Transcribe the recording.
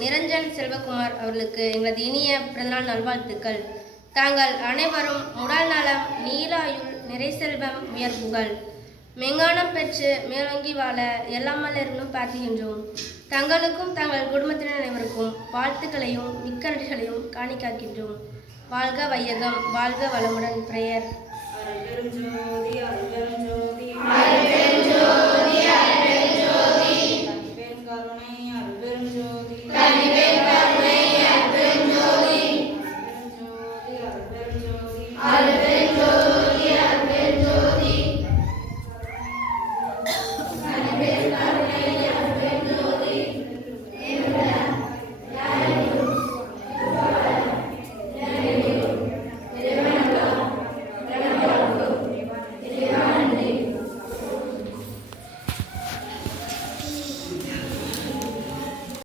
நிரஞ்சன் செல்வகுமார் அவர்களுக்கு எங்களது இனிய பிறந்தநாள் நல்வாழ்த்துக்கள். தாங்கள் அனைவரும் உடல் நலம், நீலாயுள், நிறை செல்வம், உயர்வுகள் மெங்கானம் பெற்று மேலோங்கி வாழ எல்லாமல்லரும் பிரார்த்திக்கின்றோம். தங்களுக்கும் தங்கள் குடும்பத்தினர் அனைவருக்கும் வாழ்த்துக்களையும் மிக்க நன்றிகளையும் காணிக்காக்கின்றோம். வாழ்க வையகம், வாழ்க வளமுடன். பிரேயர்.